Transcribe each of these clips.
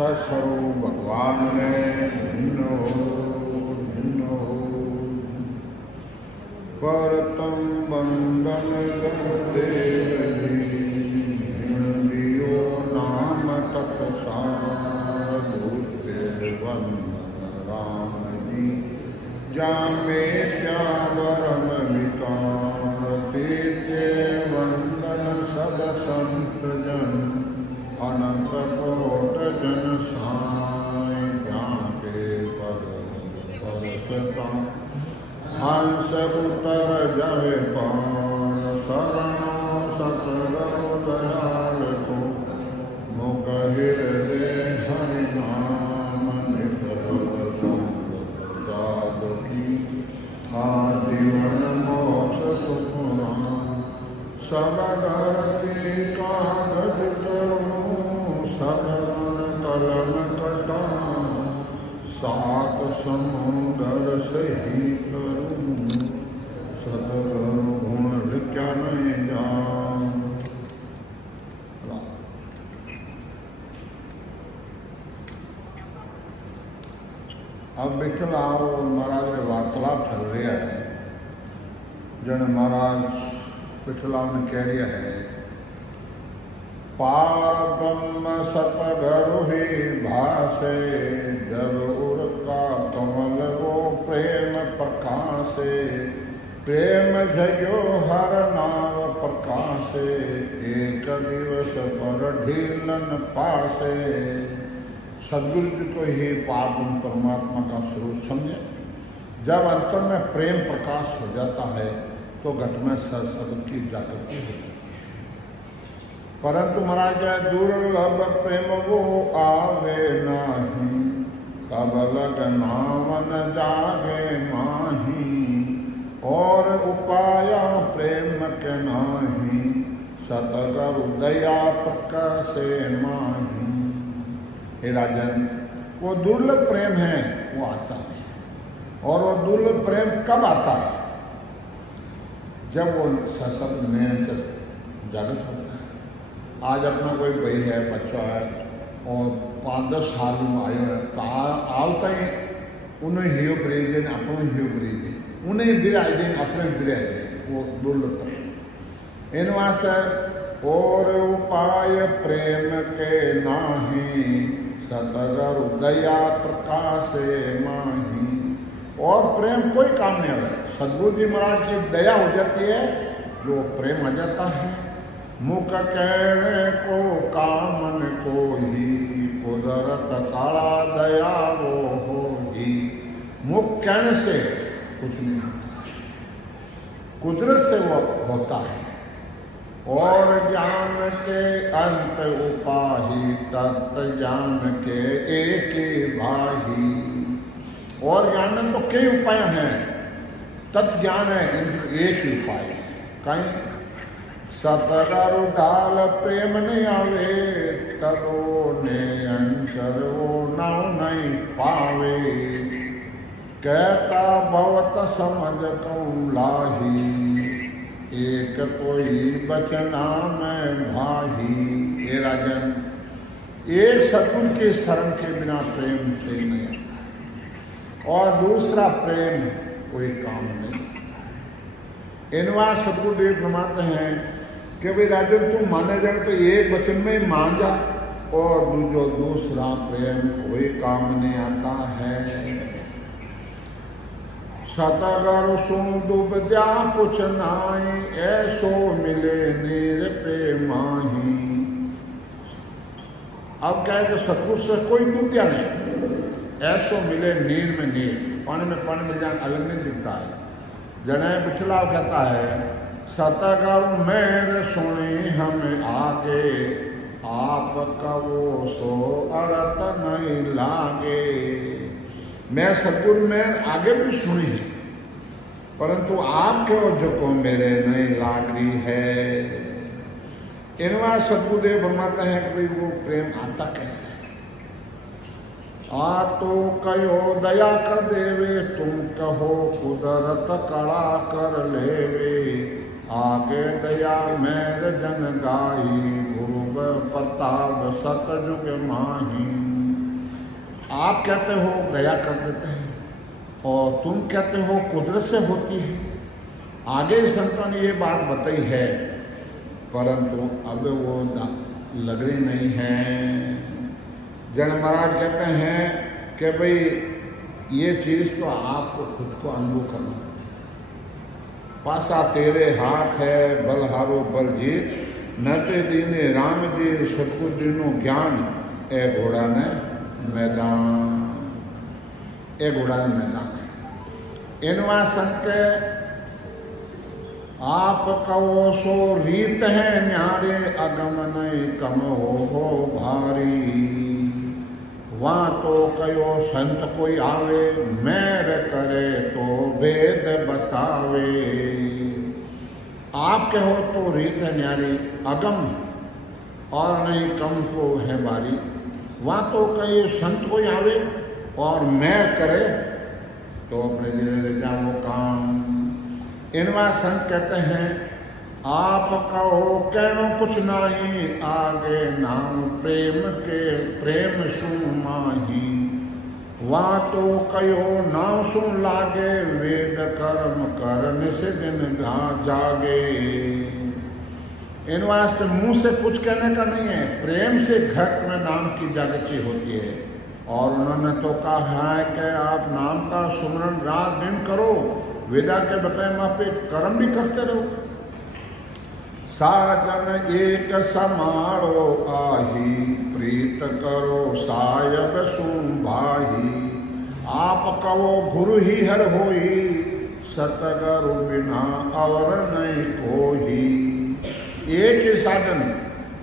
सस्वरूप भगवान ने भिन्न हो परतम बंदन देव नाम तपसा राम जी जामे क्या वरम विकार तेते वंदन सब संत जन अनंत कोट जन साई जाके पद परसता हंस उतर जवे पान शरण सतगुरु दयाल को मुख हृदय हरि नाम साधु की आजीवन मोक्ष सुखना सब धरती कागज करूं सब कलम कटा सात समुंदर से ही करूं सतगुरु गुण क्या नहीं जान। अब विठल आओ महाराज ने वार्तालाप चल रहा है जन महाराज विठला में कह रहा है पार ब्रह्म सतगुरु ही भासे जब उड़का कमल वो प्रेम प्रकाशे प्रेम जगो हर नाम प्रकाशे एक दिवस पर ढीलन पासे। सदगुरु जी को ही पावन परमात्मा का स्वरूप समझे। जब अंतर में प्रेम प्रकाश हो जाता है तो घट में सदगुरु की जागृति होती है। परंतु महाराज दुर्लभ प्रेम वो आवे नहीं कब लगनावन जागे माही और उपाया प्रेम के नाही सतगुरु दया प्रकाशे माही। हे राजन वो दुर्लभ प्रेम है वो आता है और वो दुर्लभ प्रेम कब आता है जब वो सत्संग में जागृत होता है। आज अपना कोई भाई है बच्चा है और 5-10 साल में आयो है तो आवता ही उन्हें हियो ब्रीजे अपनों हियो ब्रीजे उन्हें बिराए दिन अपने बिराए दिन वो दुर्लभ प्रेम इन वास्ते और उपाय प्रेम के नाही सतगुरु दया प्रकाशे माही। और प्रेम कोई काम नहीं आता। सदगुरु जी महाराज की दया हो जाती है जो प्रेम आ जाता है। मुख कहने को कामन को ही कुदरत काला दया वो होगी। मुख कहने से कुछ नहीं होता कुदरत से वो होता है। और ज्ञान के अंत उपाही तत्व ज्ञान के एक ही भाही। और ज्ञान तो कई उपाय हैं तत्व ज्ञान है एक ही उपाय है। कहीं सतगुरु डाल प्रेम नहीं आवे तबो ने अंशर वो नाव नहीं पावे कहता भवत समझ कौन लाही एक कोई बचना में भाही। ये राजन एक सतगुरु के शरण के बिना प्रेम से नहीं आता और दूसरा प्रेम कोई काम नहीं। इनवा सतगुरुदेव फरमाते हैं कि भाई राजन तू माने जाए तो एक वचन में ही मान जा और जो दूसरा प्रेम कोई काम नहीं आता है। सतगुरु सु दुबद्या पुछनाई ऐसो मिले नीर पे माही। अब क्या है कि सतगुरु से कोई दुबद्या नहीं ऐसो मिले नीर में नीर पानी में जान अलग नहीं दिखता है। जने बिठला कहता है सतगुरु मेर सुनी हमें आगे आप कहो सो अर्थ नहीं लागे। मैं सतगुरु में आगे भी सुनी है परंतु आप क्यों जो को मेरे नहीं लागरी है। इनवा सतगुरुदेव फरमाते हैं कि भाई वो प्रेम आता कैसे है। आ तो कहो दया कर देवे तुम कहो कुदरत कड़ा कर लेवे आगे दया मेर जन गाई गुरु प्रताप सतजुग माही। आप कहते हो दया कर देते हैं और तुम कहते हो कुदरत से होती है। आगे संतों ने ये बात बताई है, परंतु अब वो लग रही नहीं है। जन महाराज कहते हैं कि भाई ये चीज तो आपको खुद को अनुभव करना, पासा तेरे हाथ है बलहारो बल जीत, नटे दीने राम जी सतगुरु दीनो ज्ञान, ए घोड़ा ने मैदान, ए घोड़ा ने मैदान। इनवा संत आप कहो सो रीत है न्यारे, अगम नहीं कम हो भारी। वहां तो कयो संत कोई आवे, मैर करे तो वेद बतावे। आप कहो तो रीत है न्यारी, अगम और नहीं कम को है बारी। वहां तो कई संत कोई आवे और मैर करे तो अपने जिले ले जाओ काम। इनवा संत कहते हैं आप कहो कहनो कुछ नहीं, आगे नाम प्रेम के प्रेम सु माही। वहां तो कयो नाम सुन लागे, वेद कर्म कर से दिन जागे। इन वास्ते मुंह से कुछ कहने का नहीं है, प्रेम से घट में नाम की जागृति होती है। और उन्होंने तो कहा है कि आप नाम का सुमरण रात दिन करो, वेदा के बताए मापे कर्म भी करते रहो। साजन एक समारो आही, प्रीत करो सायब सुभाही। आप कहो गुरु ही हर होई, सतगुरु बिना और नहीं कोई। एक ही साधन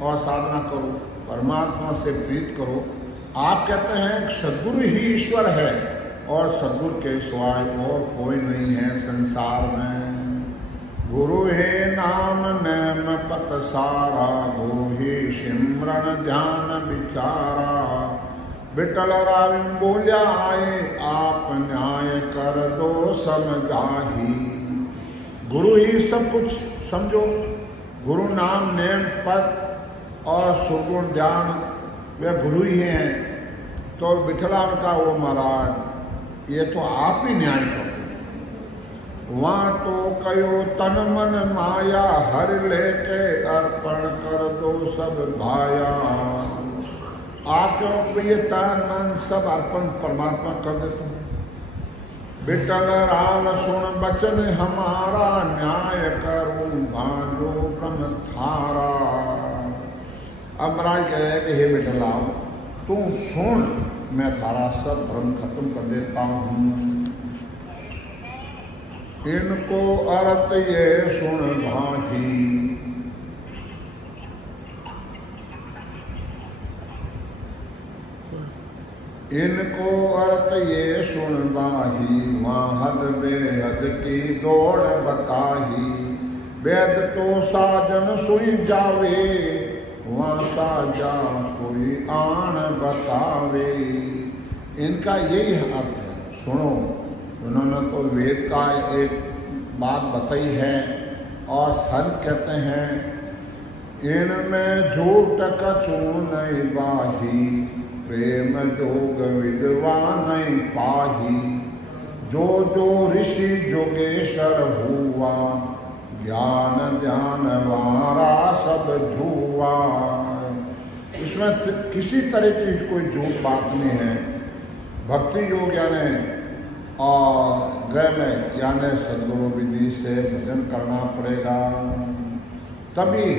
और साधना करो, परमात्मा से प्रीत करो। आप कहते हैं सदगुरु ही ईश्वर है और सदगुरु के सिवाय और कोई नहीं है संसार में। गुरु हे नाम नैम पत सारा, गुरु ही सिमरन ध्यान विचारा। बिटल राविम बोलिया आए, आप न्याय कर दो समझाही। गुरु ही सब कुछ समझो, गुरु नाम नेम पद और सुगुण ध्यान वे गुरु ही हैं। तो बिठला का वो महाराज ये तो आप ही न्याय करो। वहां तो कयो तन मन माया, हर लेके अर्पण कर दो सब भाया। आपके प्रिय तन मन सब अर्पण परमात्मा कर देते हैं। बिटल राम सुन बचन हमारा, न्याय करूं भांजो ब्रह्म थारा। अब महाराज कहे कि हे बिटल राम तू सुन, मैं तारा सब भ्रम खत्म कर देता हूं। इनको अर्थ ये सुन भाही, इनको अर्थ ये सुन बाही। वहाँ हद बेहद की दौड़ बताही, वेद तो साजन सुई जावे, वहाँ साजा कोई आन बतावे। इनका यही अर्थ है, सुनो। उन्होंने तो वेद का एक बात बताई है और संत कहते हैं इनमें झूठ कछु नहीं बाही, प्रेम जोग विद्वान नहीं पाही। जो जो ऋषि जोगेश्वर हुआ, ज्ञान ध्यान वारा सब झूवा। इसमें किसी तरह की कोई झूठ बात नहीं है। भक्ति योग यानी और ग्रह में यानी सदगुरु विधि से भजन करना पड़ेगा, तभी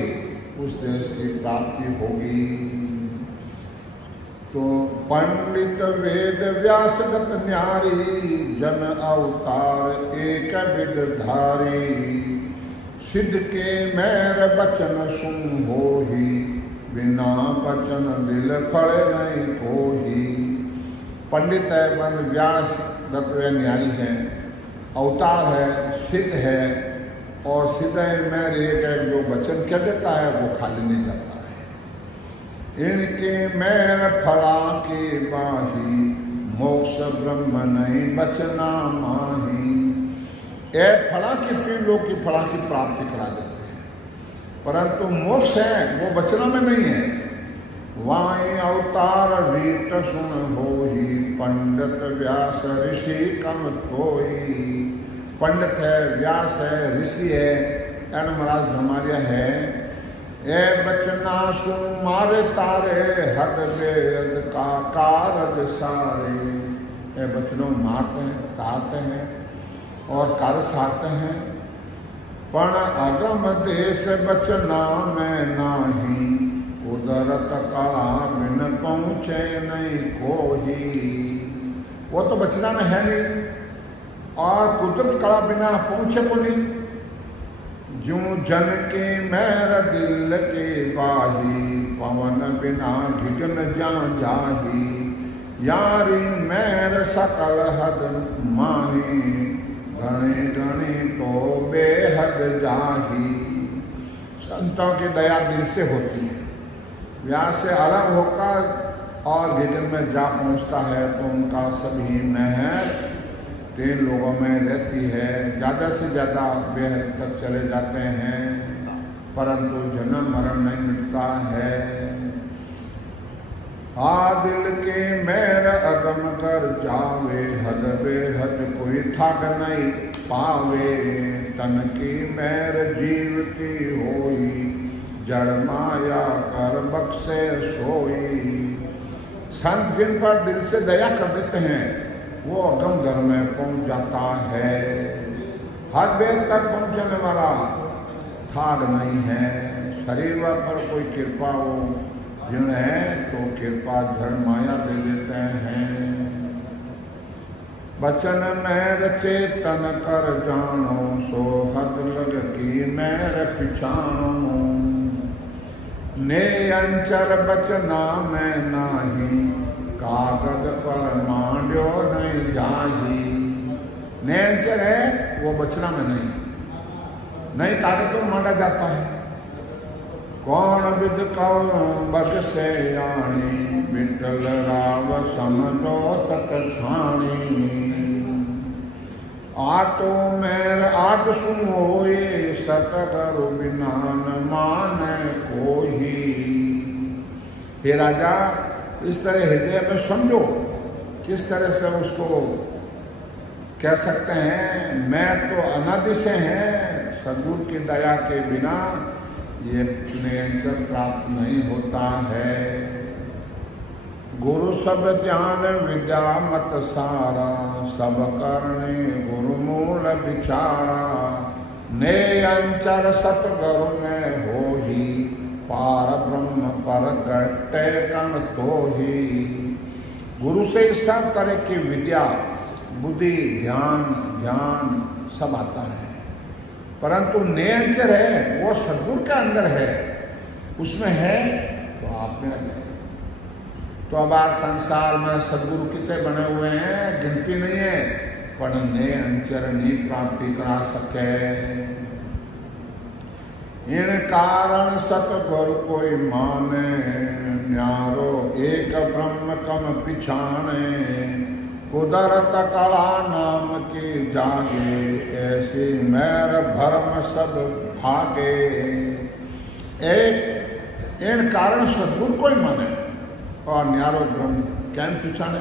उस देश की प्राप्ति होगी। तो पंडित वेद व्यासगत न्यारी, जन अवतार एक विदधारी। सिद्ध के मैर बचन सुन होही, बिना बचन दिल फल नहीं कोही। पंडित है मन व्यास दत्त न्यारी है, अवतार है, सिद्ध है और सिद्ध में एक है जो वचन कह देता है वो खाली नहीं जाता है। इनके मैर फला के बाही, मोक्ष ब्रह्म नहीं बचना माही। ए फला की तीन लोग की फला की प्राप्ति करा देते हैं, परंतु मोक्ष है वो बचना में नहीं है। वाई अवतार रीत सुन होई, पंडित व्यास ऋषि कम तोई। पंडित है, व्यास है, ऋषि है, एन महाराज धर्मार्य है। ए बचना सुन मारे तारे, हद वेद का कारज सारे। ए बचनों मारते हैं, तारते हैं और कारज सारते हैं। पण अगम देश बचना में नाही, उदरत कला बिन पहुँचे नहीं कोई। वो तो बचना में है नहीं और कुदरत कला बिना पहुँचे को नहीं। जूं जन के मैर दिल के बाही, पवन बिना घिगन जा जाही। यारी मैर सकल हद माही, गणे गणे तो बेहद जाही। संतों की दया दिल से होती है। व्यास से अलग होकर और घिगन में जा पहुंचता है तो उनका सभी महर 3 लोगों में रहती है। ज़्यादा से ज़्यादा बेहद तक चले जाते हैं, परंतु जन्म मरण नहीं मिटता है। दिल के मैर अगम कर जावे, हद बेहद कोई थक नहीं पावे। तन की मैर जीव की होई, जड़ माया कर बख्शे सोई। संत जिन पर दिल से दया कर देते हैं वो अगम घर में पहुंच जाता है। हद बेद तक पहुंचने वाला थाग नहीं है। शरीर पर कोई कृपा हो जिन्हें तो कृपा जड़ माया दे देते हैं। बचन मैर चेतन कर जानो, सो हद लग की मैर पिछानो। ने अंचर बचना में नाही, कागज पर मांड्यो नहीं जाही। ने अंचर है वो बचना में नहीं कागज पर मांडा जाता है। कौन विद कौन बग से आनी, विठल राव समझो तक छाणी। आतो मैर आद सुनोए, सतगरु बिना न माने कोई। हे राजा, इस तरह हृदय में समझो। किस तरह से उसको कह सकते हैं, मैं तो अनादि से हैं, सद्गुरु की दया के बिना ये नेचर प्राप्त नहीं होता है। गुरु सब ज्ञान विद्या मत सारा, सब करने गुरु मूल विचारा। ने अंचर सतगुरु में हो ही, पार ब्रह्म पर गट्टे कण तो ही। गुरु से सब तरह की विद्या, बुद्धि, ध्यान, ज्ञान सब आता है, परंतु नेचर है वो सद्गुरु के अंदर है, उसमें है तो आप में आ जाए। तो अब आज संसार में सद्गुरु कितने बने हुए हैं, गिनती नहीं है, पर ने अंचर नहीं प्राप्ति करा सके। इन कारण सतगुरु कोई माने, न्यारो एक ब्रह्म कम पिछाने। कुदरत कला नाम की जागे, ऐसी मैर भरम सब भागे। एक इन कारण सद्गुरु को ही माने और न्यारो ब्रह्म कैन पिछाने।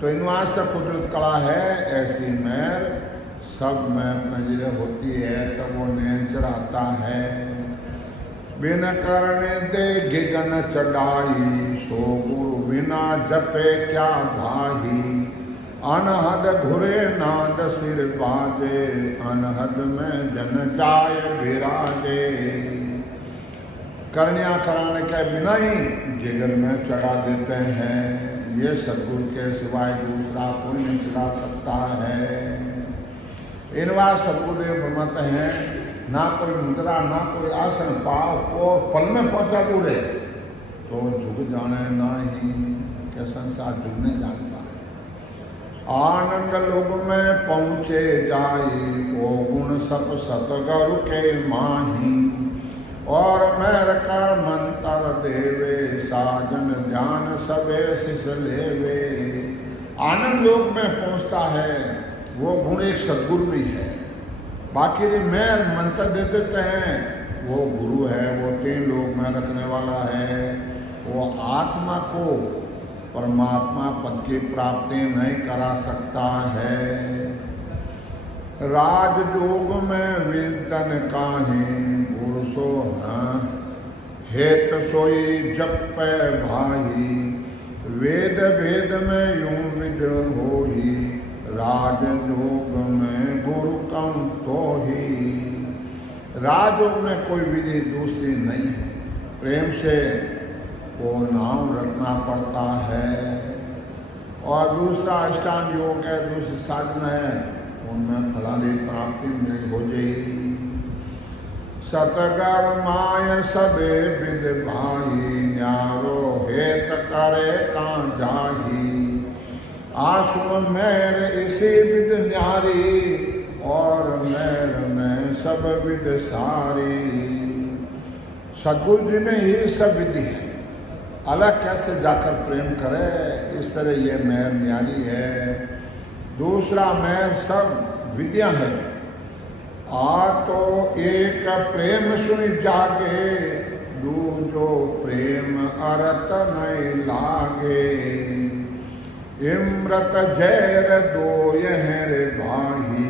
तो इन वास्ते कुदरत कला है, ऐसी मैर सब में नजरे होती है, तब वो नेचर आता है। बिन करने दे गिगन चढ़ाई, सो गुरु बिना जपे क्या भाही। अनहद घुरे नाद सिर बाजे, अनहद में जन जाय विराजे। करनिया कराने के बिना ही जिगर में चढ़ा देते हैं, ये सद्गुरु के सिवाय दूसरा कोई नहीं चढ़ा सकता है। इन बार सद्गुरुदेव फरमाते हैं, ना कोई मुद्रा ना कोई आसन पाओ और पल में पहुंचा दूरे तो झुक जाने नाही, क्या संसार झुकने जानता है। आनंद लोग में पहुंचे जाई, ओ गुण सब सतगुरु के माही। और मैर कर मंत्र देवे, साजन ध्यान सबे शिष लेवे। आनंद लोग में पहुंचता है वो गुण एक सद्गुरु भी है, बाकी जो मैर मंत्र दे देते हैं वो गुरु है, वो 3 लोग में रखने वाला है। वो आत्मा को परमात्मा पद की प्राप्ति नहीं करा सकता है। राजयोग में विदन काहि गुर सो हेत सोई जप भाई, वेद भेद में यूं विद होई, राजयोग में गुरु कम तो ही। राजयोग में कोई विधि दूसरी नहीं है, प्रेम से वो नाम रखना पड़ता है। और दूसरा अष्टांग योग है, दूसरी साधना है, उनमें फलानी प्राप्ति नहीं हो जाएगी। सतगर माय सबे विद भाई, न्यारो हेत करे कां जाही। आसुन मेर इसी विद न्यारी, और मेर में सब विद सारी। सदगुरु जी में ही सब विधि है, अलग कैसे जाकर प्रेम करे, इस तरह ये मेर न्यारी है। दूसरा मेर सब विद्या है। आ तो एक प्रेम सुनि जागे, दूजो प्रेम अरत नहीं लागे। इमृत जैर दो यहर भाई,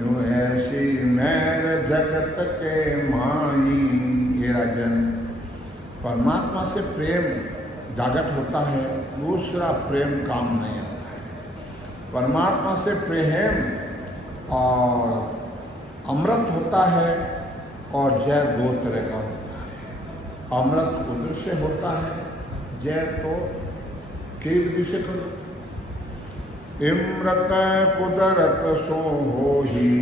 यूं ऐसी मेर जगत के माही। ये राजन परमात्मा से प्रेम जागृत होता है, दूसरा प्रेम काम नहीं आता है। परमात्मा से प्रेम और अमृत होता है, और जय दो तरह का होता है। अमृत कुदरत से होता है, जय तो की विधि से करो। इमृत कुदरत सो होही,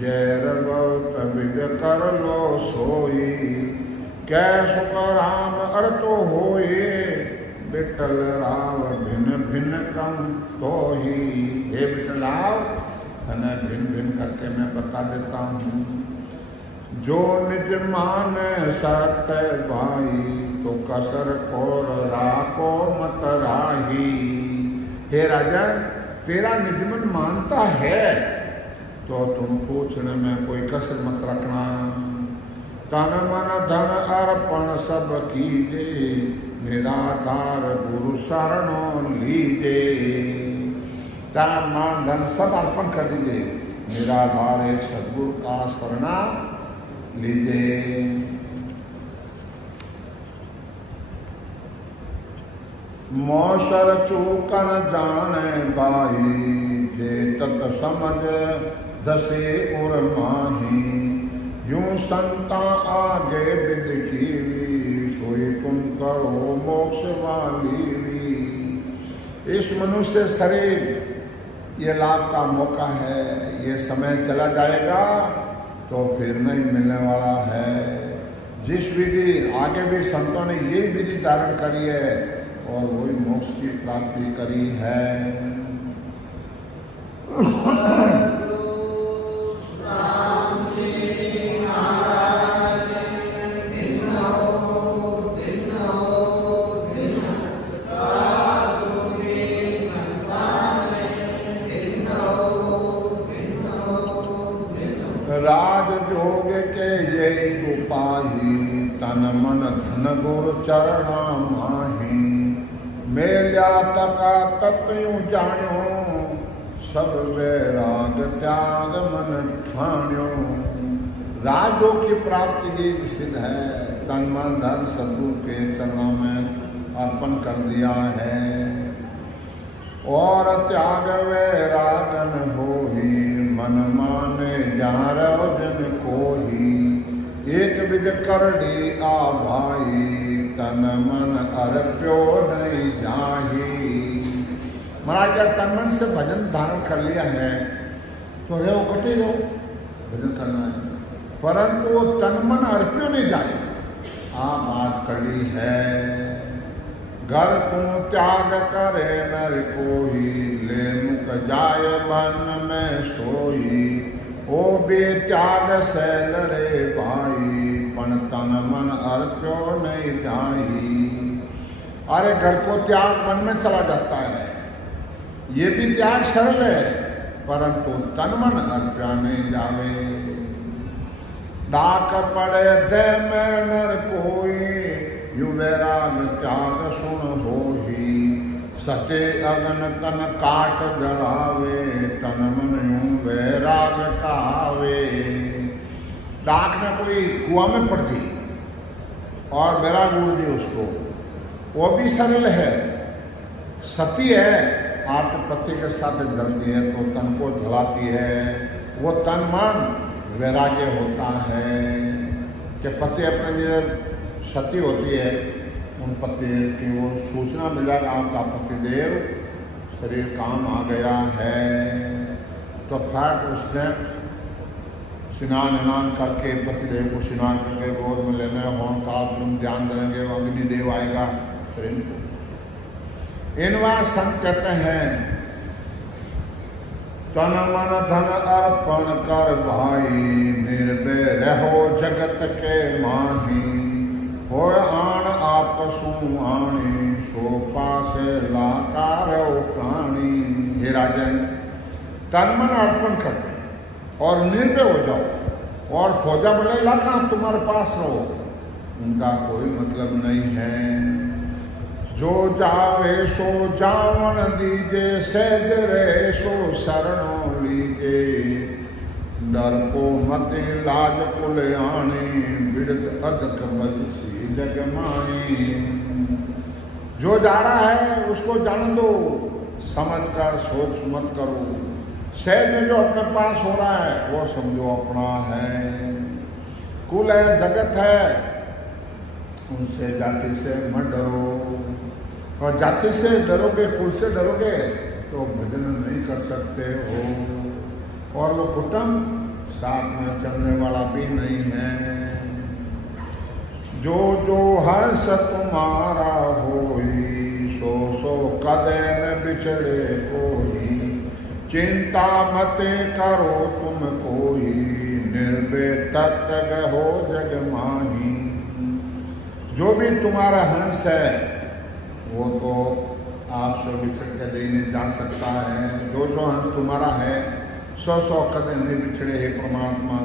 जय रवत विद कर लो सोई। कै सुख राम अर्तो होए, बिटल राव भिन्न भिन्न कम तो ही। हे बिटलाव, तने भिन्न भिन्न करके मैं बता देता हूँ। जो निज मान सत्य भाई, तो कसर कोर राको मत राही। हे राजन, तेरा निजमन मानता है तो तुम पूछने में कोई कसर मत रखना। तन मन धन अर्पण सब कीजे, निराधार गुरु शरणों लीजे। तन मन धन सब अर्पण कर दीजिए, निराधार एक सद्गुरु का शरणा लीजिए। मौसर चूकन जाने बाई, जे तत समझ दसे उर माही। यूं संता आगे विद कीवी, सोई तुम करो मोक्ष वाली। इस मनुष्य शरीर ये लाभ का मौका है, ये समय चला जाएगा तो फिर नहीं मिलने वाला है। जिस विधि आगे भी संतों ने ये विधि धारण करी है, और वही मोक्ष की प्राप्ति करी है। राजयोग के यही उपाही, तन मन धन गुरु चरणा माही। मेल्या तका तत्यूं जानियो, सब वैराग त्याग मन ठान्यो। राजयोग की प्राप्ति ही सिद्ध है, तन मन धन सद्गुरु के चरणों में अर्पण कर दिया है। और त्याग वैरागन होही, मन माने जारो जन कोही। एक विध करडी आ भाई, तन मन अर्प्यो नहीं जाही। महाराज जब तन मन से भजन धारण कर लिया है तो रे वो कटे हो भजन करना है, परंतु वो तन मन अर्प्यो नहीं जाए। आ बात कड़ी है। घर को त्याग करे नर कोई, ले मुख जाय मन में सोई। ओ बे त्याग से लड़े भाई, पण तन मन अर्प्यो नहीं जाई। अरे घर को त्याग मन में चला जाता है, ये भी त्याग सरल है, परंतु तन मन अर्प्या नहीं जावे। डाक पड़े दे में नर कोई, यु वैराग त्याग सुन होही। सते अगन तन काट जलावे, तन मन यूं वैराग कहावे। डाक ने कोई कुआं में पड़ गई और वैराग उड़ दी उसको, वो भी सरल है, सती है, आग पत्ती के साथ जलती है तो तन को जलाती है। वो तन मन वैराग्य होता है कि पति अपने लिए सती होती है, उन पति की वो सूचना मिल जाएगा आपका पतिदेव शरीर काम आ गया है, तो फट उसने स्नान विनान करके पतिदेव को स्नान करके गोद में लेना होम का तुम ध्यान देंगे, वो अग्निदेव आएगा शरीर को। इनवा संत कहते हैं तन मन धन अर्पण कर भाई, निर्भय रहो जगत के माही। हो आण आपसु आणी, सो पासे लाकार प्राणी। हे राजन, तन मन अर्पण कर दे और निर्भय हो जाओ, और फौजा बोले लाखा तुम्हारे पास रहो, उनका कोई मतलब नहीं है। जो जावे सो जावन दीजे, सहज रहे सो शरणों लीजे। डर को मते लाज कुल आने, बिड़त अदक बजसी जग मानी। जो जा रहा है उसको जान दो, समझ कर सोच मत करो। सहज में जो अपने पास हो रहा है वो समझो अपना है। कुल है, जगत है, उनसे जाति से मत डरो, और जाति से डरोगे, कुल से डरोगे तो भजन नहीं कर सकते हो। और वो कुटुंब साथ में चलने वाला भी नहीं है। जो जो हर्ष तुम्हारा होई, सो सो कदे न बिछड़े कोई। चिंता मते करो तुम कोई, निर्भय तत्व हो जग माही। जो भी तुम्हारा हंस है वो तो आपसे बिछड़ के नहीं जा सकता है। जो जो हंस तुम्हारा है सौ सौ कदम नहीं बिछड़े हे परमात्मा।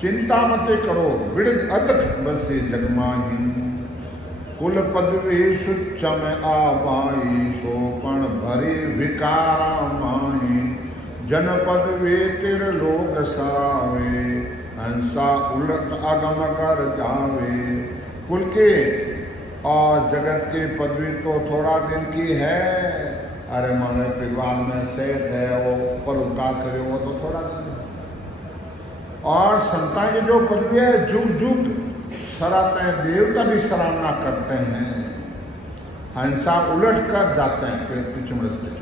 चिंता मत करो, बिड़ अदक बसे जगमाही। कुल पदवी सुचम आबाई, सोपण भरी विकारा माही। जन पदवी तिर लोग सरावे, हंसा उलट अगम कर जावे। कुल के और जगत की पदवी तो थोड़ा दिन की है। अरे माने परिवार में सेहत है, वो परोपकार करे, वो तो थोड़ा दिन है। और संता की जो पदवी है जुग जुग सराहते हैं, देवता भी सराहना करते हैं। हंसा उलट कर जाते हैं पीछे रस्ते।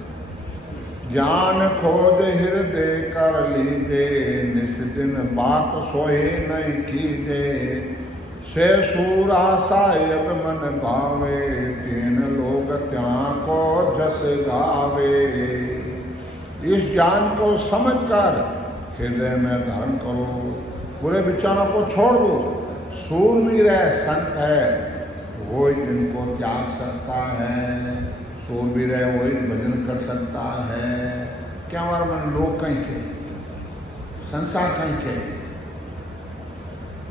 ज्ञान खोज हृदय कर लीजे, निस दिन बात सोए नहीं कीजे। से सूरा सायब मन भावे, तीन लोग त्यां को जस गावे। इस ज्ञान को समझकर हृदय में धारण करो, बुरे विचारों को छोड़ दो। सूरवीर है, संत है, वो ही इनको त्याग सकता है। सूरवीर है, वो ही भजन कर सकता है। क्या हमारा मन लोग कहीं के, संसार कहीं के,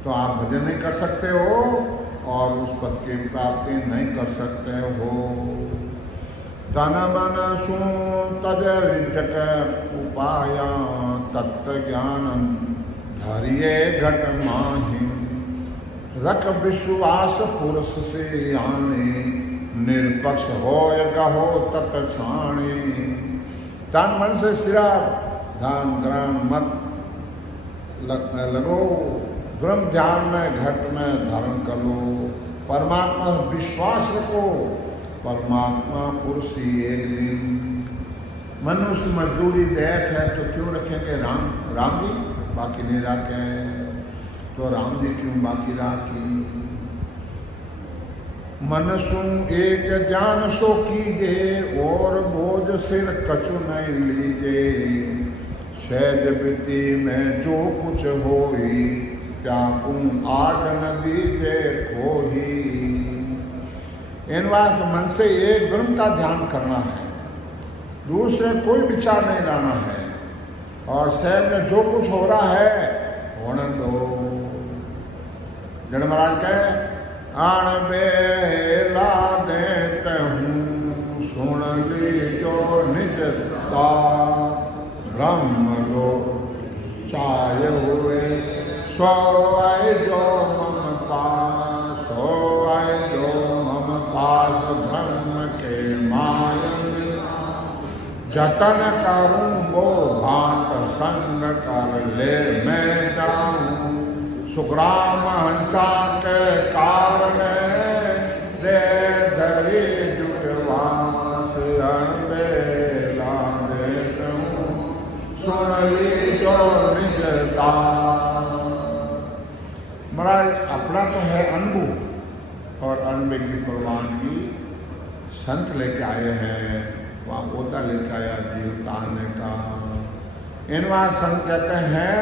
तो आप भजन नहीं कर सकते हो और उस पद की प्राप्ति नहीं कर सकते हो। तन मन सु तज रिजट उपाया, तत्व ज्ञान धरिये घट माही। रख विश्वास पुरुष से आने, निरपक्ष हो गहो तत् छाणी। तन मन से सिर्फ ध्यान ग्रहण मत लगो, ब्रह्म ध्यान में घट में धारण कर लो। परमात्मा विश्वास रखो, परमात्मा पुरुष ही एक दिन। मनुष्य मजदूरी देख है तो क्यों रखेंगे राम जी, बाकी नहीं रखे तो राम जी क्यों बाकी राखी। मन सुन एक ध्यान सो कीजे, और बोझ सिर कछु नहीं लीजे। सहज विधि में जो कुछ होई, त्यागूं आड न दीजे कोही। इन वास मन से एक ब्रह्म का ध्यान करना है, दूसरे कोई विचार नहीं लाना है। और शहर में जो कुछ हो रहा है होने दो। जड़ महाराज कहे अण बेला देत हूँ सुन लीजो निज दास ब्रह्म लो चाहे हुए सो आए जो मम पास सो आए जो मम पास ब्रह्म के मायन जतन करूं वो भांत संग कर ले मैं जाऊं सुग्राम हंसा के कारण दे धरी जुटवास अनबेला देत हूँ सुन लीजो निज दास। महाराज अपना तो है अनुभव और अनुभव की प्रवानगी संत लेके आए हैं, वहाँ ओदा लेके आया जीव तारने का। इनवा संत कहते हैं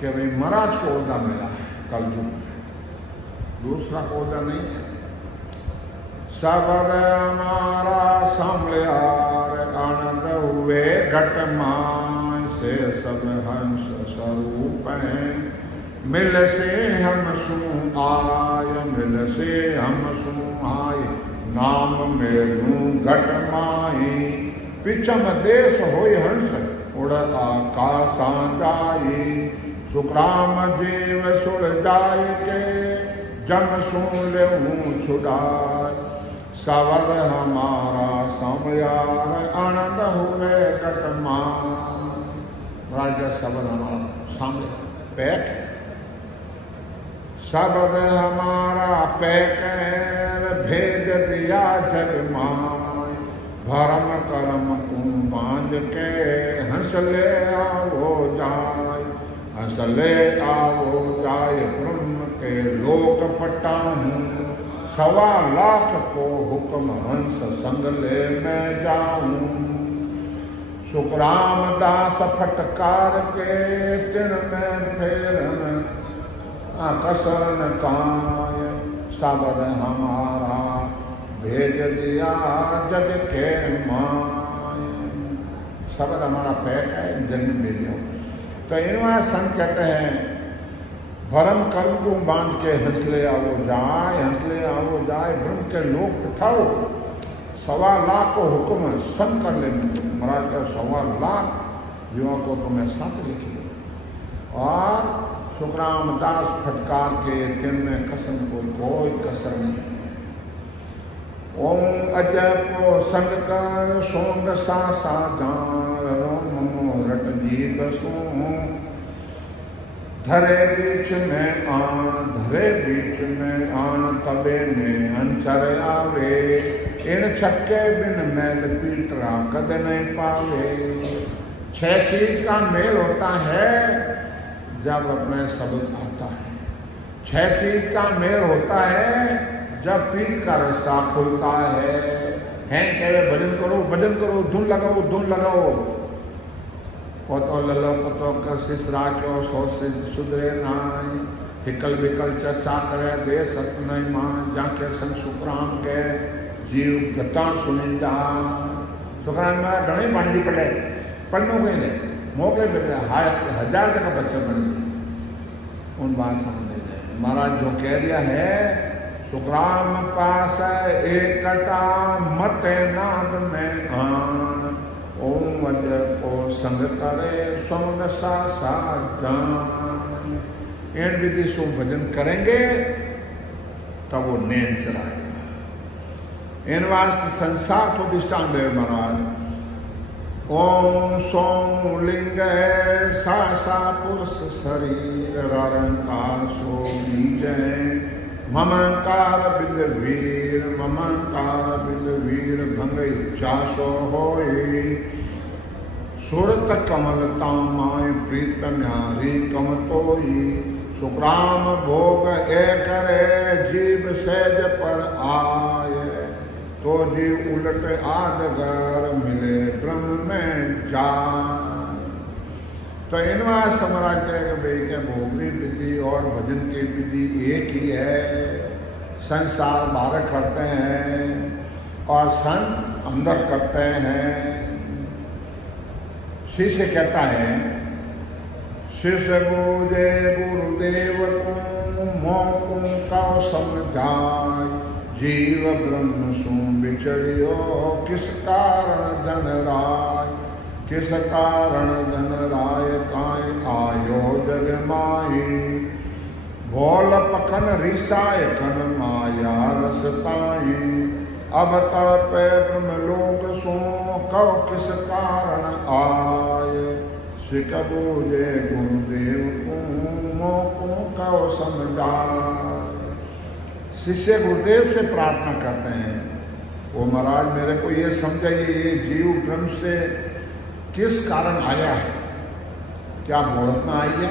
कि भाई महाराज को ओदा मिला है कलयुग में, दूसरा ओदा नहीं है। सबद हमारा संभलियार आनंद हुए घट मान से सब हंस स्वरूप हैं मिल से हम सुन आय मिल से हम सुन आय नाम मेरू घट माही पिछम देश होय हंस उड़ आकाशा जाई सुग्राम जीव सुर जाय के जम सुन ले छुड़ाय सवल हमारा समयार आनंद हुए घट मान। राजा सबल हमारा सामने पैक सबद हमारा पैक भेज दिया जग माय भरम करम तुम बांध के हंसले आओ जाय हंसले आओ जाय ब्रह्म के लोक पटाऊं 1.25 लाख को हुक्म हंस संग ले मैं जाऊं सुखराम दास फटकार के तिन में फेरन कसरन काय सबद हमारा भेज दिया जग के माय। सबद हमारा पैक है जन्म ले लिया। तो इनवा संत कहते हैं भरम कर को बांध के हंसले आओ जाए ब्रह्म के लोक उठाओ 1.25 लाख को हुक्म संग कर लेने महाराज का 1.25 लाख युवा को तो मैं साथ लिख दो और सुखराम दास फटकार के दिन में कसम कोई कसर नहीं। ओम अजय को संग कर सोंग सा जान रोम रट जीव सो धरे बीच में आन तबे में अंचर आवे इन छक्के बिन मैल पीटरा कद नहीं पावे। 6 चीज का मेल होता है जब अपने शब्द आता है, 6 चीज का मेल होता है जब पीठ का रास्ता खुलता है। कहे भजन करो धुन लगाओ पतो ललो पतो का सिसरा क्यों सो से सुधरे नाई हिकल बिकल चर्चा करे दे सत नहीं मान जाके संग सुखराम के जीव गता सुनी जा। सुखराम मेरा घणे पानी पड़े पढ़नो गए मौके पे 1000 का बच्चा बन गया उन बात समझ गए। महाराज जो कह दिया है सुखराम पास एकटा मत नाद में आन ओम अजय को संग करे सोन सा जान। इन विधि से भजन करेंगे तब वो नैन चलाएगा। इन वास्ते संसार को दृष्टांत दे महाराज ओम सोम लिंग सा पुरुष शरीर रंकार सो बीजय ममकार बिल वीर भंग इच्छा सो होए सुरत कमल तामाय प्रीत न्यारी कम तोई सुखराम भोग एक करे जीव सहज पर आए तो जीव उलट आदगर मिले ब्रह्म में जाए। तो इनवा समराज भाई के भोगनी विधि और भजन की विधि एक ही है। संसार बाहर करते हैं और संत अंदर करते हैं। शिष्य कहता है शिष्य बोझे गुरुदेव तुम मोकू कौ समझाय। जीव ब्रह्म सु बिछड़ियो किस कारण जन राय। किस कारण जन राय काय आयो जग माई। भोल पखन रिसाय कन माया रसताई। अब तड़पे ब्रह्मलोक सो कौ किस कारण आय। सिक बूझे गुरुदेव को मोकू कौ समझाय। शिष्य गुरुदेव से प्रार्थना करते हैं, वो महाराज मेरे को ये समझाइए ये जीव ब्रह्म से किस कारण आया है। क्या मोहब्बत में आई है,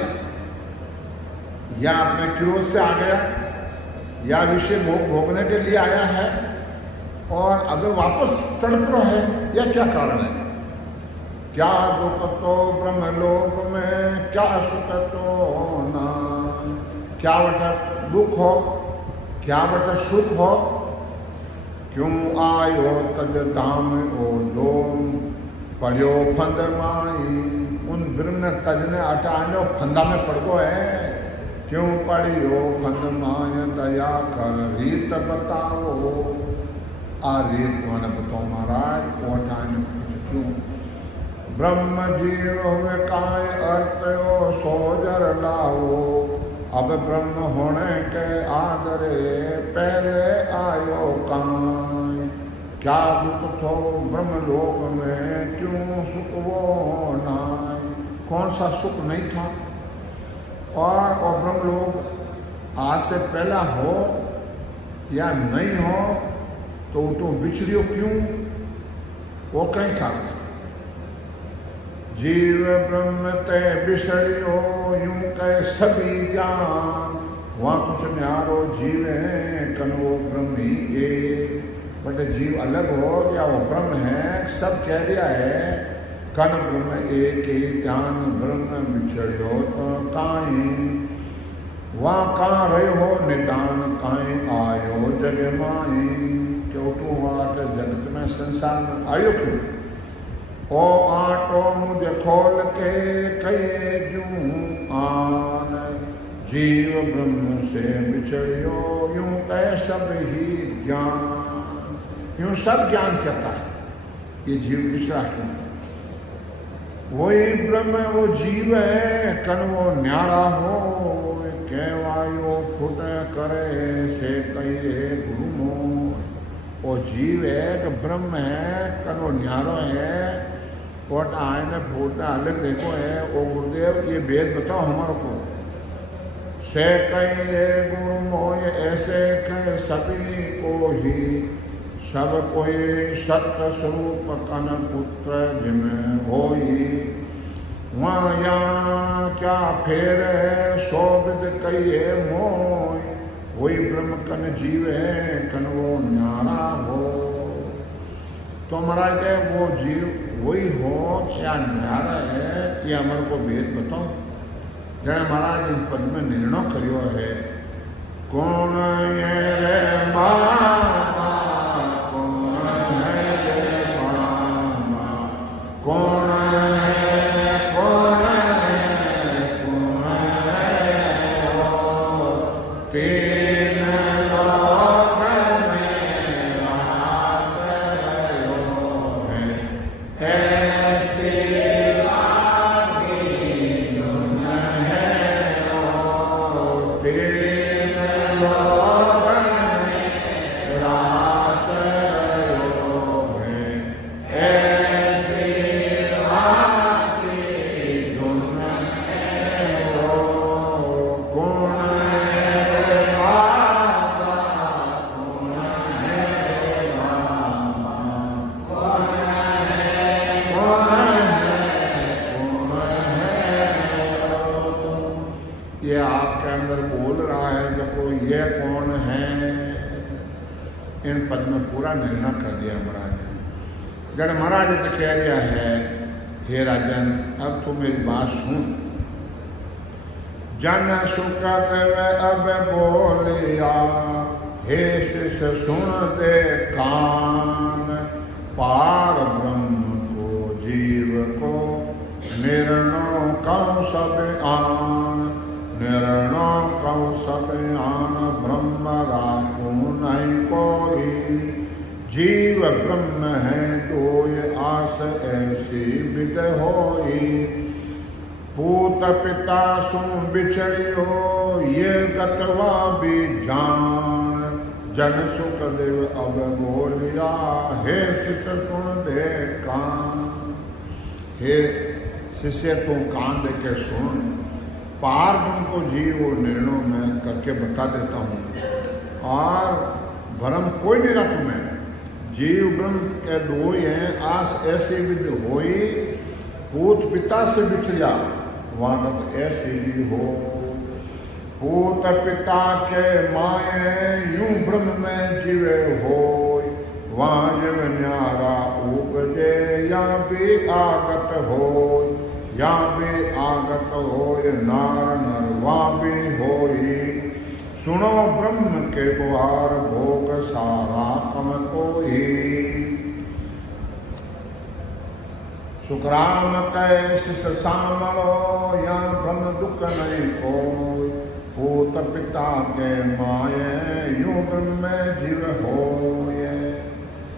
या अपने क्रोध से आ गया, या विषय भोग भोगने के लिए आया है और अब वापस तड़प रहा है, या क्या कारण है। क्या दुख तो ब्रह्मलोक में, क्या सुख तो ना। क्या बटा दुख हो, क्या बटा सुख हो। क्यों आयो तज धाम ओ जो पढ़ियो फंद माई। उन ब्रह्म ने तज ने हटाने फंदा में पड़ गो है। क्यों पढ़ियो फंद माय दया कर रीत बताओ। आ रीत मैंने बताओ महाराज वो हटाने क्यों। ब्रह्म जीव हुए काय अर्थ हो सोजर लाओ। अब ब्रह्म होने के आदरे पहले आयो काय। क्या दुख थो ब्रह्मलोक में क्यों सुख वो नाय। कौन सा सुख नहीं था और ब्रह्मलोक आज से पहला हो या नहीं हो तो बिछड़ियो क्यों, वो कहीं था। जीव ब्रह्म ते बिछड़ियो यूं कह सभी ज्ञान। वहाँ कुछ न्यारो जीव है कन वो ब्रह्म ही ए। बट जीव अलग हो या वो ब्रह्म है, सब कह रहा है कन ब्रह्म एक ही ध्यान। ब्रह्म बिछड़ियो तो काई वहाँ कहाँ रहे हो निदान काई आयो जग माई। क्यों तू वाट जगत में संसार में आयो क्यों। ओ आटो मुझे खोल के कहे जूं आन। जीव ब्रह्म से बिछड़ियो यूं कह सब ही ज्ञान। यूं सब ज्ञान कहता है ये जीव बिछड़ा क्यों। वही ब्रह्म वो जीव है कन वो न्यारा हो। कहवायो फुट करे से कहिए गुरु मोह। वो जीव है कि ब्रह्म है कन वो न्यारो है और आयने फूटना अलग देखो है। ओ गुरुदेव ये भेद बताओ हमारे को। से कहिए गुरु मोह ऐसे कह सभी को ही। सब कोई सत्य स्वरूप कन पुत्र जिमें होई। वहाँ यहाँ क्या फेर है शोभित कहिए मोह। वही ब्रह्म कन जीव है कन वो न्यारा हो। तो महाराज वो जीव वही हो या न्यारा है, ये हमारे को भेद बताओ। जैसे महाराज इन पद में निर्णय करियो है। कौन ये रे मामा, कौन है रे मामा, कौन है, कौन है, कौन है ओ। तीन लोक में रात रहो है। ऐसी आगे धुन है ओ। तीन लोक में रात रहो है। ऐसी आगे धुन है ओ। कौन है माता, कौन है मामा, कौन है, कौन है। ये आपके अंदर बोल रहा है देखो ये कौन है। इन पद में पूरा निर्णय कर दिया महाराज ने। जब महाराज ने कह दिया है हे राजन अब तो मेरी बात सुन। जन सुखद अब बोलिया हे शिष्य सुन दे कान। पार ब्रह्म को जीव को निर्णय कौ सब आन। निर्णय कौ सब जीव ब्रह्म है दोय आस ऐसी विद होई। पूत पिता सु बिछड़ियो ये गतवा भी जान। जन सुख देव अब बोलिया हे शिष्य सुन दे कान। हे शिष्य तू कान दे के सुन, पार तुमको जीव और निर्णयों में करके बता देता हूँ। और भ्रम कोई नहीं रहा तुम्हें। जीव ब्रह्म के दो ही हैं, आस ऐसी विद होई। पूत पिता से बिछड़िया वानत ऐसी भी हो। पूत पिता के माए यूं ब्रह्म में जीवे हो। वहाँ जीव न्यारा उपजे या भी आगत हो। या भी आगत हो नार नर वहाँ भी होई। सुनो ब्रह्म के गुहार भोग सारा कम कोई। सुखराम कै शिष्य सामरो या ब्रह्म दुख नहीं कोई। पूत पिता के माये यूं ब्रह्म में जीव होए।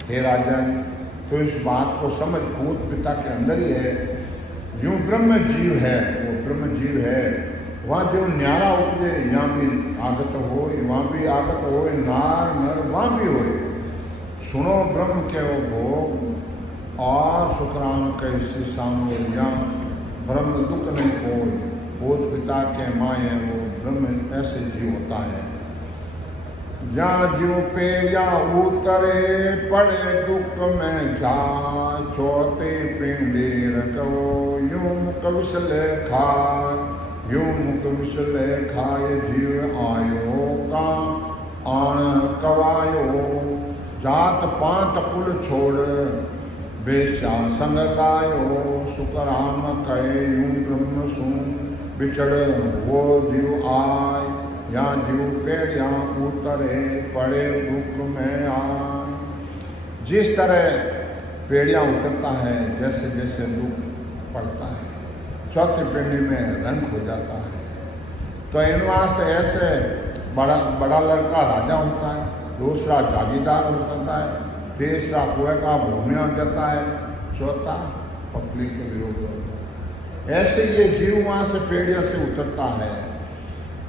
हे राजन, तो इस बात को समझ, पूत पिता के अंदर ही है, यूं ब्रह्म जीव है, वो ब्रह्म जीव है। वहाँ जो न्यारा उपजे यहाँ भी आगत हो, वहाँ भी आगत हो, नार नर वहाँ भी हो। सुनो ब्रह्म के वो भोग और सुखराम कैसी सामोरिया ब्रह्म दुख नहीं कोई। भूत पिता के माए वो ब्रह्म ऐसे जीव होता है। या जीव पे या उतरे पड़े दुख में जा। चौथे पिंडी रखो यूं मुख विसले खाए। यूं मुख विसले खाए जीव आयो का आण कवायो। जात पांत कुल छोड़ बेश्या संग गायो। सुखराम कहे यूं ब्रह्म सु बिछड़ वो जीव आय। या जीव पेड़ या उतरे पड़े दुख में आए। जिस तरह पेड़िया उतरता है, जैसे जैसे दुख पड़ता है, चौथे पेड़ी में रंग हो जाता है। तो इनवा से ऐसे बड़ा लड़का राजा होता है, दूसरा जागीरदार हो जाता है, तीसरा कुएं का भूमिया हो जाता है, चौथा पकड़ी के विरोध होता है। ऐसे ये जीव वहां से पेड़िया से उतरता है।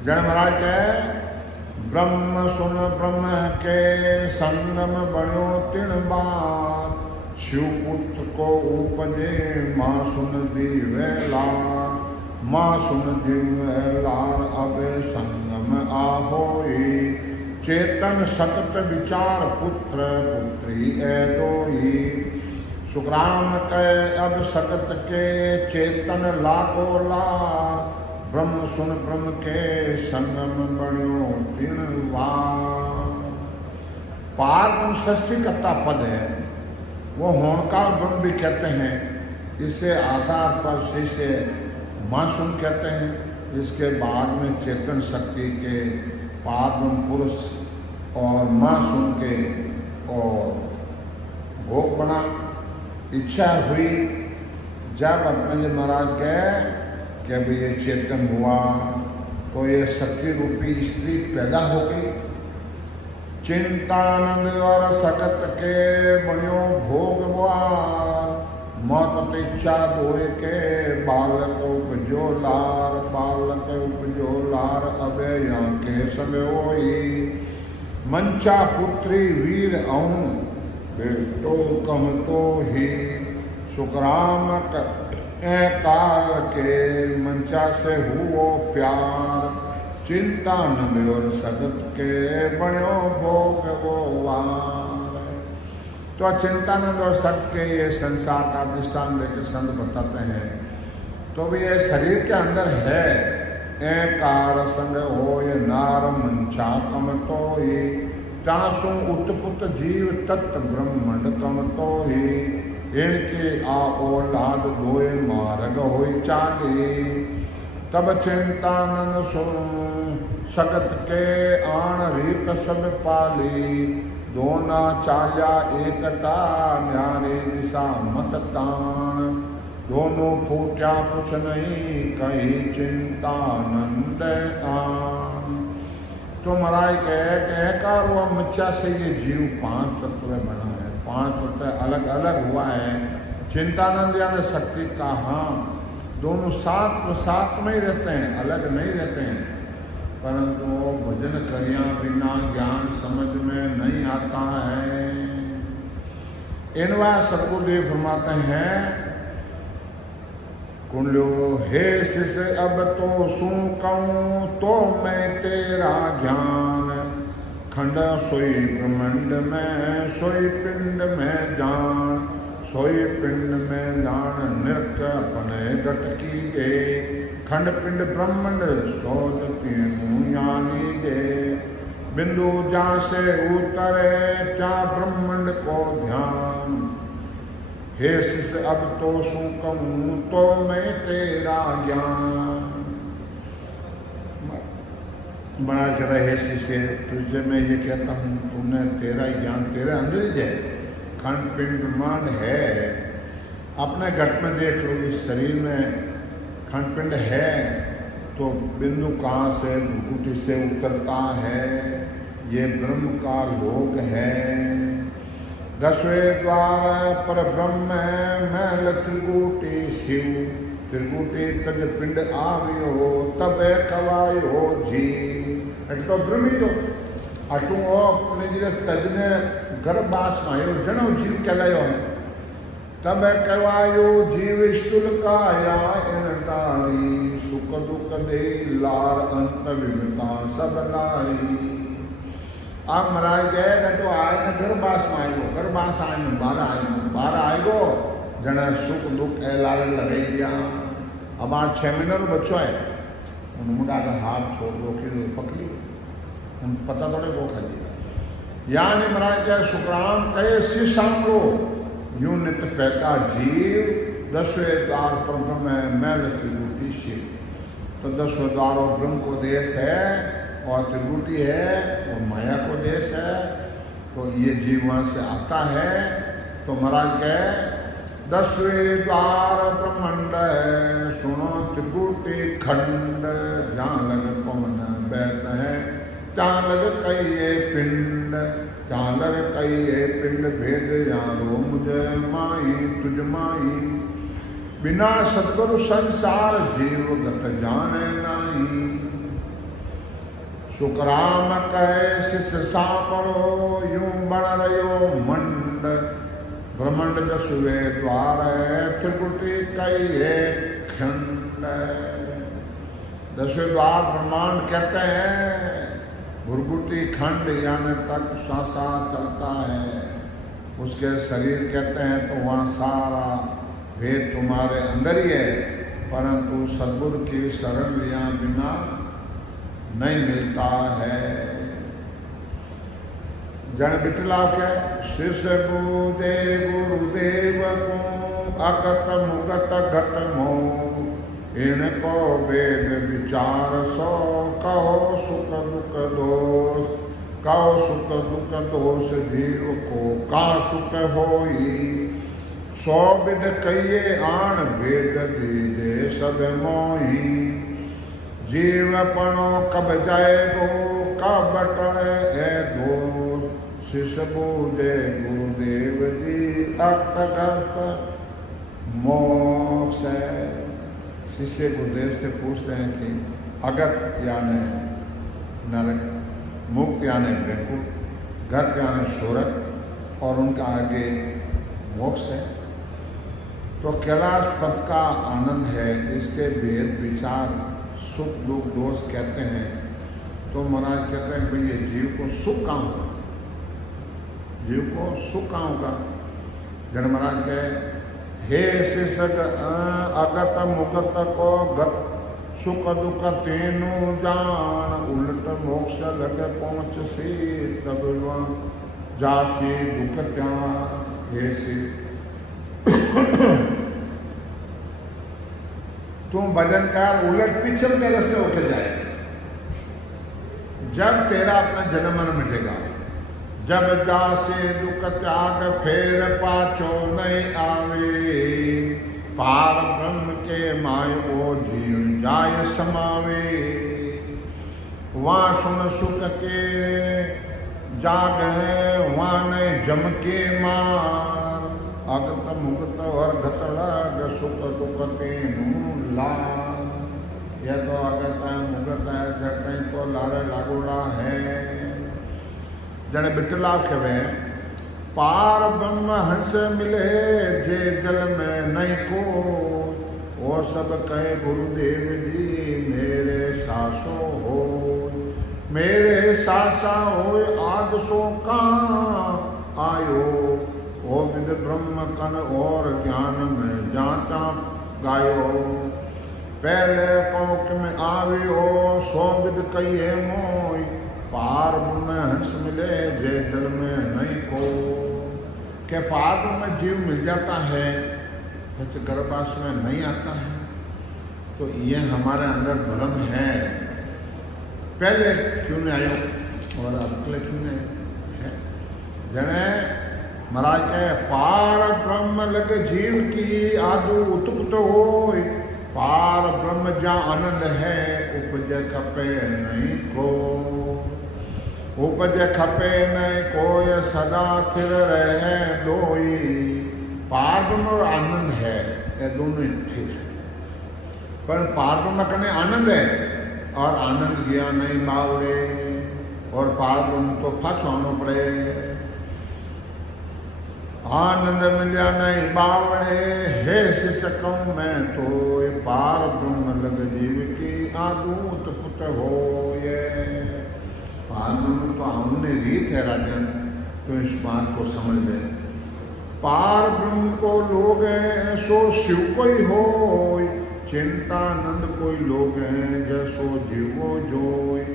जन महाराज कहे ब्रह्म सुन ब्रह्म के संगम बनो तिन बार। शिवपुत्र को उपजे माँ सुन दीवे लार। माँ सुन दीवे लार अब संगम आहोई। चेतन सतत विचार पुत्र पुत्री ए दोई। सुखराम कहे अब सतत के चेतन लाको लार। ब्रह्म सुन ब्रह्म के संगम बनो तीन बार। पार षष्ठी कत्ता पद है, वो होनकाल ब्रह्म भी कहते हैं। इससे आधार पर शिष्य मासूम कहते हैं। इसके बाद में चेतन शक्ति के पाद्म पुरुष और मासूम के और भोग बना। इच्छा हुई जब अपने महाराज गए कि अभी ये चेतन हुआ तो ये शक्ति रूपी स्त्री पैदा हो गई। चिंतानंद और सकत के बनियो भोग द्वार। मत इच्छा दोए के बालक उपजो लार। बालक उपजो लार अब यहाँ के समय होई। मंचा पुत्री वीर अऊं बेटो कम तो ही। सुखराम काल के मंचा से हुओ प्यार। चिंतानंद और सगत के बण्यो भोग वो वार। तो चिंतानंद और सगत के ये संसार का दृष्टान लेकर संत बताते हैं। तो भी ये शरीर के अंदर है। एकार संग हो ये नार मंचा कम तो ही। तासु उत्पुत जीव तत्व ब्रह्मंड कम तो ही। इनके आ औलाद दोए मार्ग होई चाली। तब चिंतानंद सुन सगत के आण रीत सब पाली। दोना चाल्या एकटा न्यारे दिशा मत तान। दोनों फूट्या कुछ नहीं कहीं चिंतानंद आन। तो महाराज कहे व मच्छा से ये जीव 5 तत्व बना है। 5 तत्व अलग अलग हुआ है। चिंतानंद यानी शक्ति का, हाँ दोनों साथ में ही रहते हैं, अलग नहीं रहते हैं, परंतु भजन करिया बिना ज्ञान समझ में नहीं आता है। इनवा सतगुरुदेव फरमाते हैं, कुल्यो हे शिष्य अब तो सुन कहूं तो मैं तेरा ज्ञान, खंड सोई ब्रह्मांड में सोई पिंड में जान, सोई पिंड में जान नृत्य अपने घट की गे, खंड पिंड ब्रह्मांड सोच तीनों यानी गे, बिंदु जहाँ से उतरे त्या ब्रह्मांड को ध्यान, हे शिष्य अब तो सू कहूं तो मैं तेरा ज्ञान। बड़ा चला, हे शिष्य तुझसे मैं ये कहता हूँ, तूने तेरा ज्ञान तेरे अंदर ही है, खंड पिंड ब्रह्मांड है, अपने घट में देख लो, इस शरीर में खंड पिंड है तो बिंदु कहाँ से भ्रुकुटी से उतरता है, ये ब्रह्म का लोक है। 10वें द्वार पर ब्रह्म मैल त्रिकुटी शिव, त्रिकुटी तज पिंड आवियो तब कवायो जीव। एट तो ब्रह्मी तो अटू अपने जिले तजने गर्भास मायो जनो जीव कहलायो है, तब कवायो जीव स्थूल काया इन तारी, सुख दुख दे लार अंत विमता सब लाई। आप महाराज कहे तो आज ने गर्भास में आएगो, गर्भास आए बारह आएगो जना सुख दुख लाल लगे दिया। अब आज 6 महीने रो बच्चो है, उन मुंडा का हाथ छोड़ दो कि पकड़ी, उन पता थोड़े वो खा दिया। यानी महाराज कहे सुखराम कहे शीशांगो यूं नित पैदा जीव, 10वें द्वार पर ब्रह्म मैल त्रिकुटी शिव। तो 10वें द्वार और ब्रह्म को देश है और त्रिकुटी है और माया को देश है, तो ये जीव वहां से आता है। तो महाराज कहे 10वें द्वार ब्रह्मांड है, सुनो त्रिकुटी खंड, जहाँ लग पवन बैठ है जहाँ लग कई पिंड, जहाँ लग कई पिंड भेद यारो मुझे माई तुझ माई, बिना सतगुरु संसार जीव गत जाने नाही। सुखराम कहे शिष्य सापरो यूं बण रयो मंड, ब्रह्मांड 10वें द्वार है त्रिकुटी कई खंड। 10वें द्वार ब्रह्मांड कहते हैं, भ्रुकुटी खंड यानी तक सांसा चलता है, उसके शरीर कहते हैं, तो वहाँ सारा भेद तुम्हारे अंदर ही है, परंतु सद्गुरु की शरण लिया बिना नहीं मिलता है। जन बिटला के शिष्य बूझे गुरुदेव को अगत मुगत घट मोह, इनको वेद विचार सो कहो सुख दुख दोष, कहो सुख दुख दोष जीव को का सुख होई, 100 विध कहिए आन वेद दीजे सब मोही, जीवपणो कब जाएगो कब टले दोष, शिष्य बूझे गुरुदेव जी अक्त मोक्ष। शिष्य गुरुदेव से पूछते हैं कि अगत यानी नरक, मुक्त यानी बैकुंठ, गत यानी स्वर्ग और उनका आगे मोक्ष है। तो कैलाश पद का आनंद है, इसके भेद विचार सुख दुख दोष कहते हैं। तो महाराज कहते हैं भाई ये जीव को सुख कहाँ होगा, जीव को सुख कहाँ होगा। जन महाराज कहे हे शिषक अगत मुगत को गत, सुख दुख तेनु जान, उलट मोक्ष लग पहुँच सी तब जासी दुख त्याग। हे तुम भजन कर उलट पिछल के रास्ते होके जाएगा, जब तेरा अपना जन्म मन मिटेगा, जब जासे दुख त्याग फेर पाछो नहीं आवे, पार ब्रह्म के माय वो जीव जाय समावे। वहाँ सुन सुख के जागे वाने जम के मार, अगत मुगत और गत लग सुख दुख तेनू लार। यह तो अगत है मुगत है जट तो लारे लागोड़ा है। जने बिटला खेवे पार ब्रह्म हंस मिले जे जल में नहीं को, वो सब कहे गुरुदेव जी मेरे सासो हो। मेरे सासा हो आद सो का आयो, ओ विद ब्रह्म कन और ज्ञान में जाता गायो। पहले कौक में आवियो सो विद कहिए मोय, पार में हंस मिले जे जल में नहीं को। के पार में जीव मिल जाता है तो गर्भाश में नहीं आता है, तो ये हमारे अंदर भ्रम है। पहले क्यों नहीं आयो और अगले क्यों नहीं है। जने महाराज के पार ब्रह्म लग जीव की आदु उत्पत हो, पार ब्रह्म जा आनंद है उपज खपे नहीं को। उपज खपे नहीं कोई सदा थिर रहे दोई। पार ब्रह्म और आनंद है ये दोनों ठीक है, पर पार ब्रह्म कने आनंद है और आनंद गया नहीं बावड़े, और पार ब्रह्म तो फंसवानो पड़े। आनंद मिलिया नहीं बावड़े हे शिष्य मैं तो, पार ब्रह्म लग जीव की आदूत पुत हो। ये पार ब्रह्म तो हमने रीत है राजन, तो इस बात को समझ ले। पार ब्रह्म को लोग सो शिव कोई हो, चिंतानंद कोई लोग हैं जैसो जीवो जोय।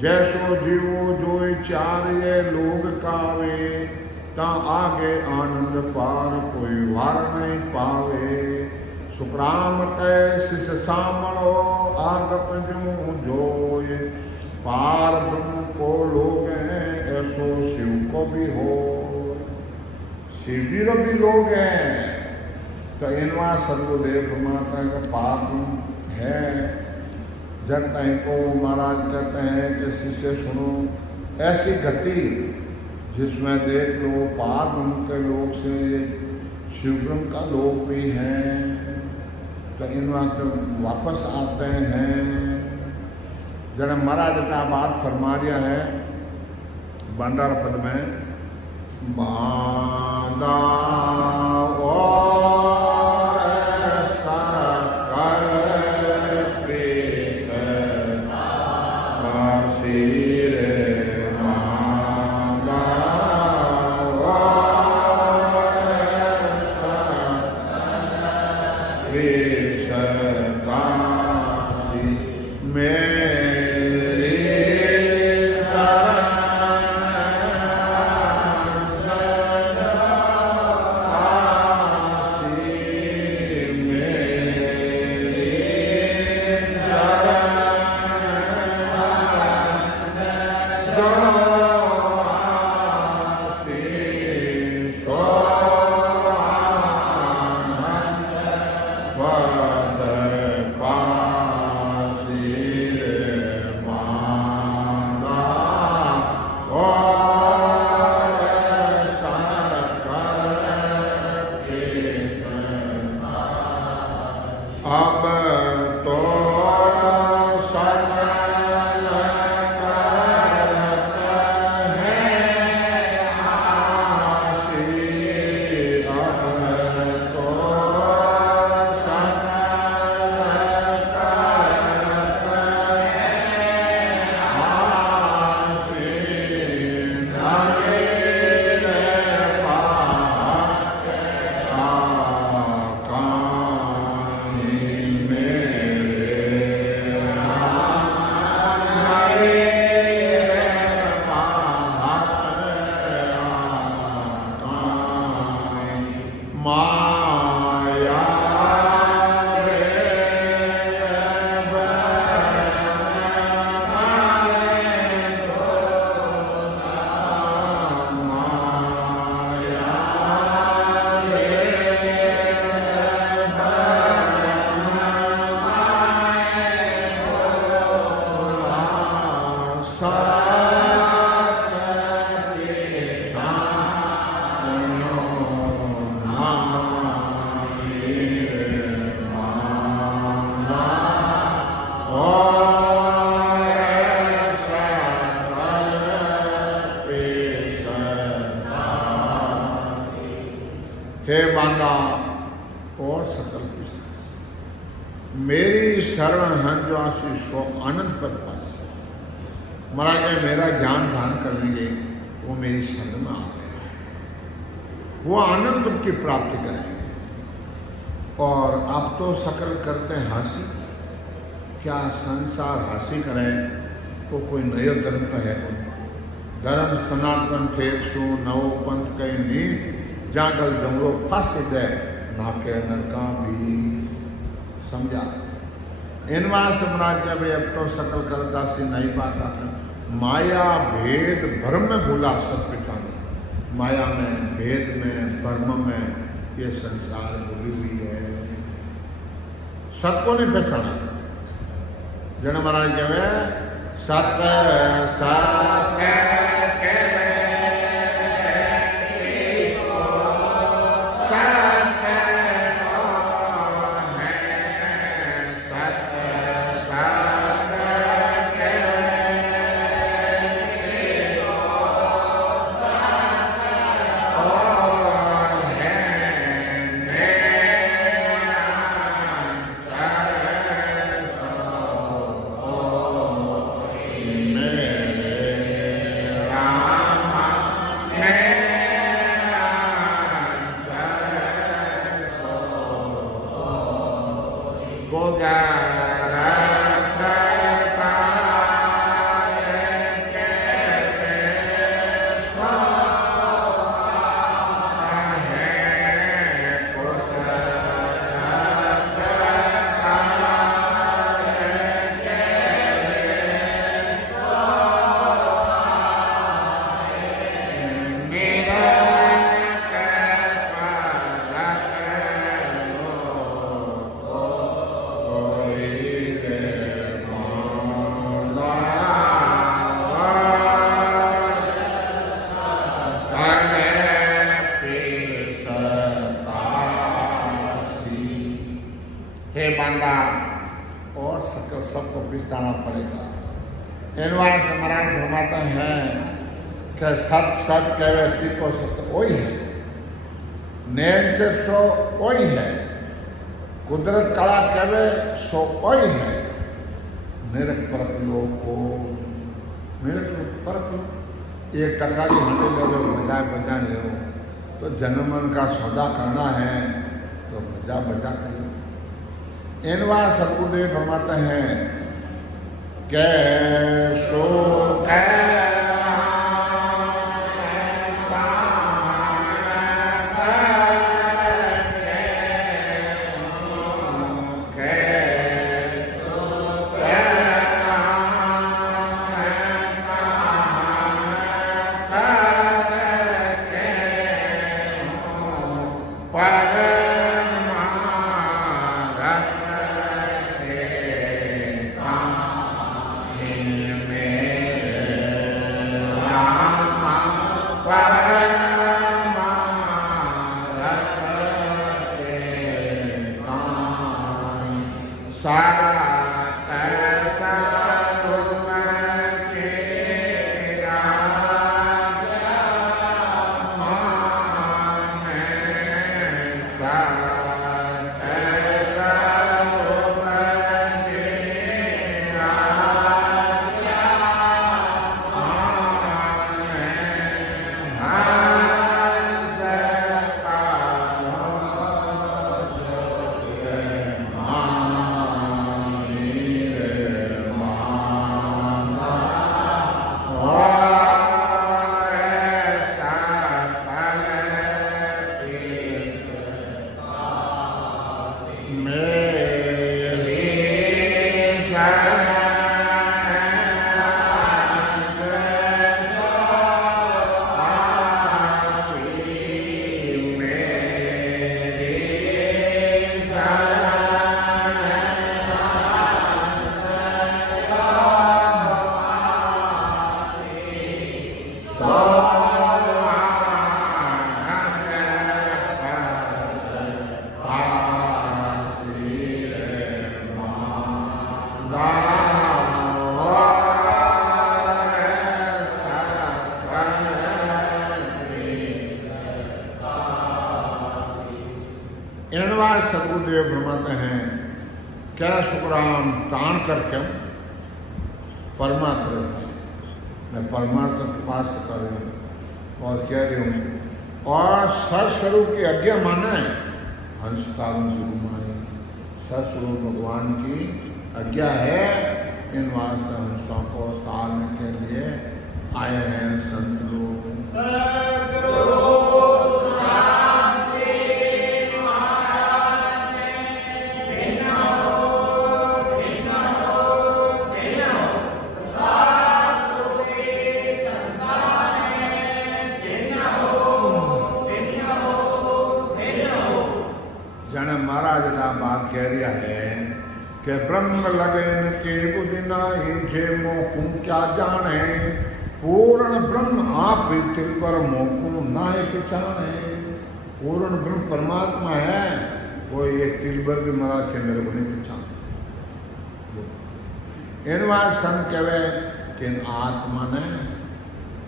जैसो जीवो जोय चार ये लोग कावे, ता आगे आनंद पार कोई वार नहीं पावे। सुखराम कै शिष सामणो आगप जू जोय। पार ब्रह्म को लोग हैं ऐसो शिव को भी हो। शिव जी भी लोग हैं, तो इनवा सर्वदेव परमात्मा का पाप है। जब तक को महाराज कहते हैं कि शिष्य सुनो, ऐसी गति जिसमें देख लो पाप के लोग से शिवब्रह्म का लोग भी हैं, तो इनवा तो वापस आते हैं। जब महाराज का बात फरमा दिया है बांदार पद में, बांदा में और सकल पिस्ता मेरी शरण हन जो आशी सो आनंद पर पास। महाराज ने मेरा ज्ञान दान करने गए, वो मेरी शरण में आ गया है, वो आनंद की प्राप्ति करेंगे। और आप तो सकल करते हैं हासी, क्या संसार हासी करें तो कोई नयो धर्म तो है कोई। धर्म सनातन थे शू नवो पंथ कई नीत जागल जमरो फंस दे ना के नरका भी समझा। इन वास्ते महाराज जब अब तो सकल करता से नहीं पाता, माया भेद भ्रम में भूला सब पिछाना। माया में, भेद में, भ्रम में ये संसार भूली हुई है, सबको नहीं पहचाना। जन महाराज कहे सत सत और सकल सबको पिछताना पड़ेगा। इनवास महाराज फरमाते हैं कि सत सत कह व्यक्ति को सत्य वही है, नैन से सो वही है, कुदरत कला कहे सो वही है, मेरे परप लोग को मेरे परप एक टका की हटे ले लो, बजाय ले लो, तो जनमन का सौदा करना है तो बजा कर लो। इनवा सतगुरुदेव फरमाते हैं कैसो एनवार सतगुरुदेव फरमाते हैं क्या शुक्राम तान करके परमात्मा मैं परमात्मा के पास कर रही हूँ और कह रही हूँ और सस्वरूप की आज्ञा माने हंस काल सस्वरूप भगवान की आज्ञा है। इन वास्ते हंसों को तारने के लिए आए हैं संत लोग। जन महाराज का बात कह रहा है कि ब्रह्म लगन के बुदिना जे मोकू क्या जाने पूर्ण ब्रह्म आप तिल पर मोकू ना पहचाने। पूर्ण ब्रह्म परमात्मा है वो ये तिल पर भी महाराज के मेरे को नहीं पहचान। इन बात संत कहे कि आत्मा ने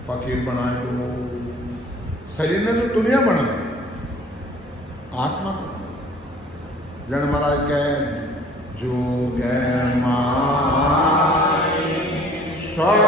फकीर बनाए दो शरीर ने तो दुनिया बना आत्मा जन महाराज कहे जोग माय सोय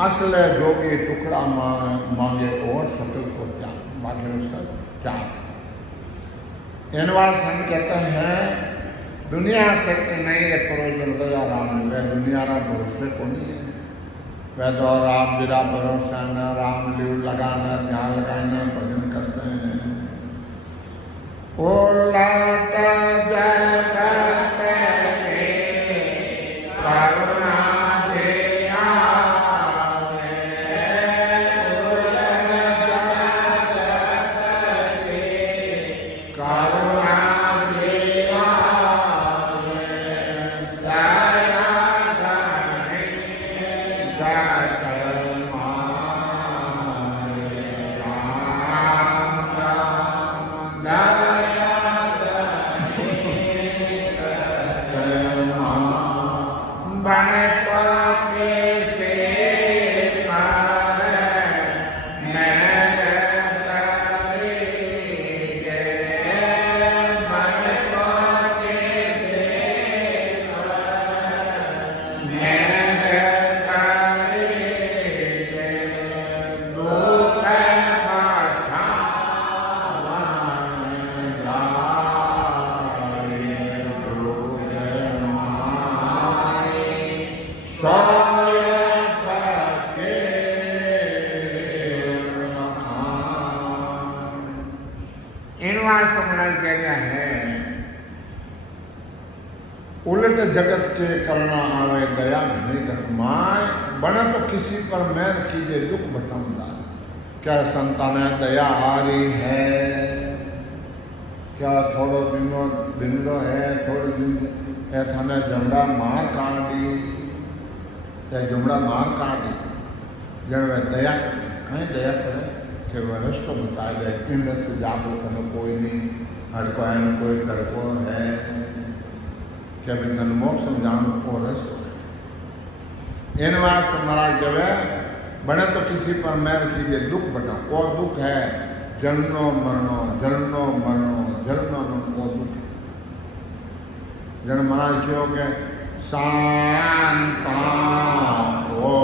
असल जोगी टुकड़ा मांगे और सकल को त्याग मांगे सब त्याग। इनवार संत कहते हैं दुनिया से नहीं है प्रयोजन गया राम वह दुनिया का भरोसे को नहीं है वह तो राम जिला भरोसा न राम लिव लगाना ध्यान लगाना भजन करते हैं। ओ लाटा सोए के इन वास्तव में कह रहा है उलट जगत के करना आवे दया घनी घटमाए बना तो किसी पर मैल कीजिए दुख बटाऊंगा। क्या संतान दया आ रही है? क्या थोड़ो दिनो है थोड़े दिन थाने जमड़ा मार काटी या जुमड़ा मार काटी जन वह दया करे कहीं दया करे कि वह रस्तो बता दे इन रस्ते जाबो कनो कोई नहीं हर को है कोई करको है क्या भी तन मोक्ष समझाने को रस्तो है। इन वास्ते महाराज जब है बने तो किसी पर मैल कीजिए दुख बटाओ। वो दुख है जन्नो मरणो जन्नो मरणो जन्नो मरणो वो दुख है। जन महाराज क्यों के शांता वो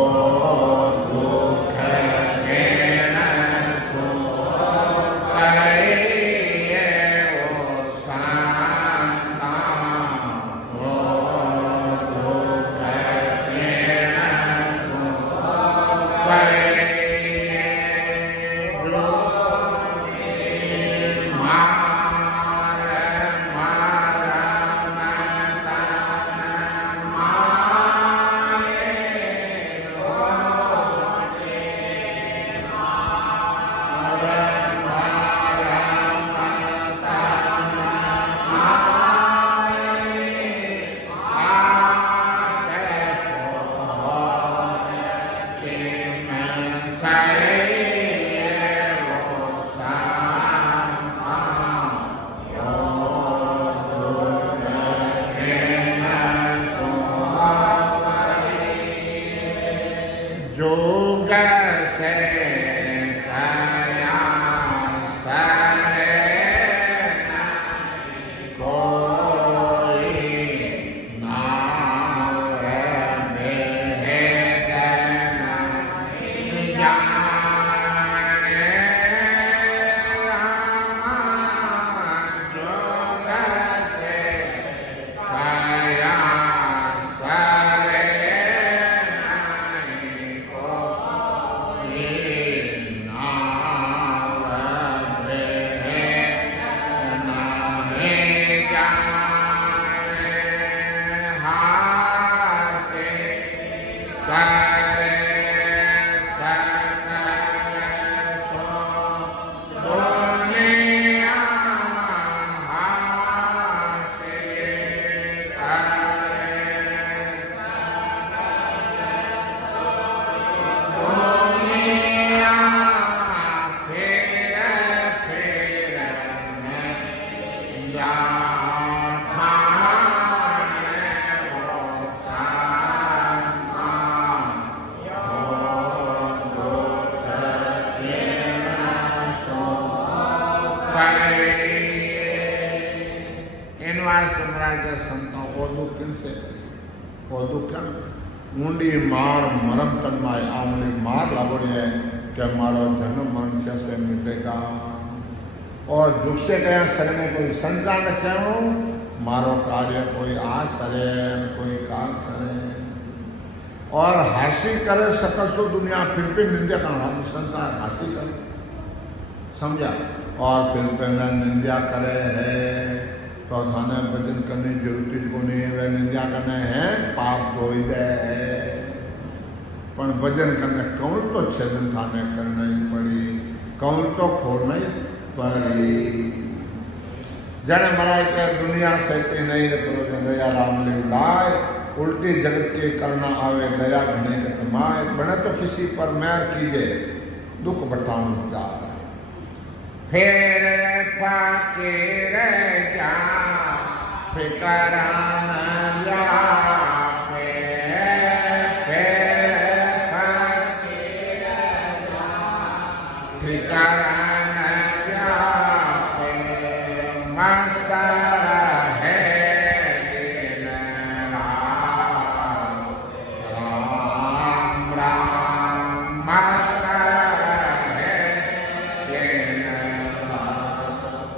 दुख है ऊंडी मार मरम तन माए आमली मार लागोड़ी है कि हमारा जन्म मन कैसे मिटेगा। और दुख से गया सर में कोई संसार न क्यों मारो कार्य कोई आ सरे कोई काल सरे और हासी करे सकल सो दुनिया फिर भी निंदा करना संसार हासी करे समझा और फिर पे निंदा करे है तो थाने भजन करने जरूरत को नहीं वह निंदा करने हैं पाप धोई दे पर भजन करने कौन तो छेदन थाने करना ही पड़ी कौन तो खोड़ना ही पड़ी। जन महाराज के दुनिया से नहीं दया राम ने उड़ाए उल्टी जगत के करना आवे दया घने कमाए बने तो किसी पर मैर कीजिए दुख बटाऊं जा फिर फकीर जा फिकरान जा फिकरान जा मस्त है दिन राम राम मस्त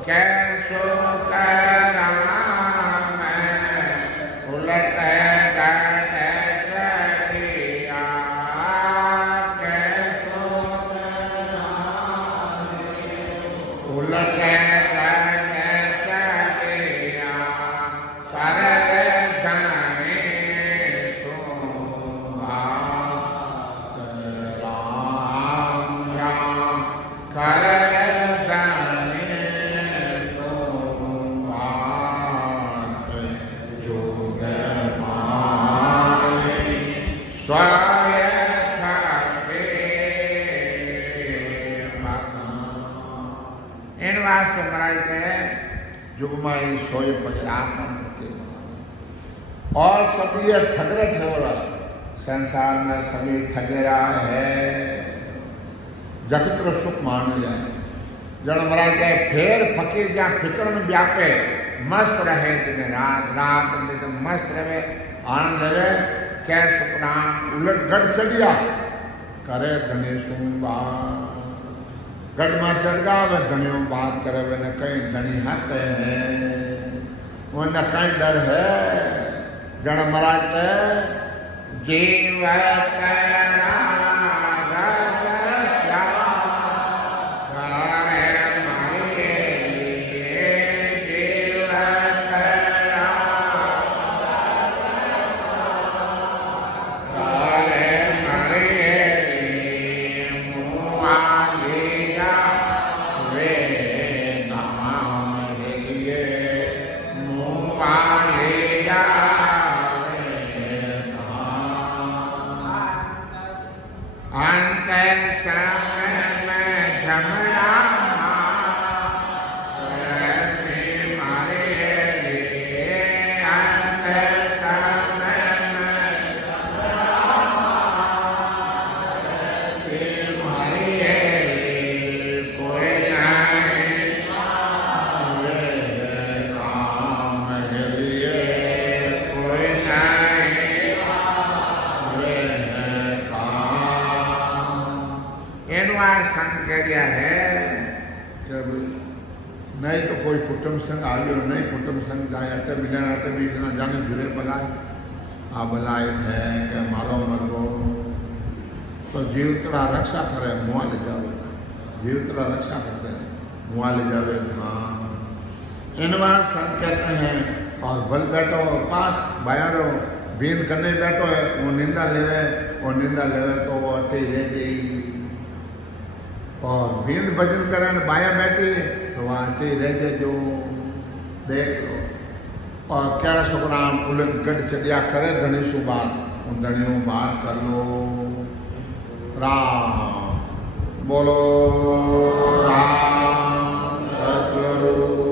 कैसो करा मैं उलट स्वाय इन वास्ते महाराज के जुगमाई सोए पड़े आत्मा के और सब ये ठगरे ठगरा संसार में सभी ठगेरा है जगत सुख मान जाए जन महाराज के फेर फकीर जा फिक्र में व्यापे मस्त रहे दिन रात रात दिन मस्त रहे आनंद रहे कै सुखराम उलट गढ़ चढ़िया करे धनी सुनबा गढ़ में चढ़ गा वे धनियों बात करे वे न कहीं धनी हाथ है वो न कहीं डर है जन महाराज के जीव नहीं तो कोई कुटुंब संग आयो नहीं कुटुंब संग जाए अटे मिलन अटे बीच ना जाने जुड़े बलाए आ बलाए है के मारो मरबो तो जीवतरा रक्षा करे मुआ ले जावे जीवतरा रक्षा करते हैं मुआ ले जावे धाम इनवा संग कहते हैं और बल बैठो पास बायारो बीन करने बैठो है वो निंदा लेवे तो वो अटे ले जाएगी और बीन भजन करन बाया बैठी तो आते रह जो देख लो और क्या सुखराम उलट गढ़ चढ़िया करे धनी सु बात उन धनियों बात कर लो राम बोलो राम सतगुरु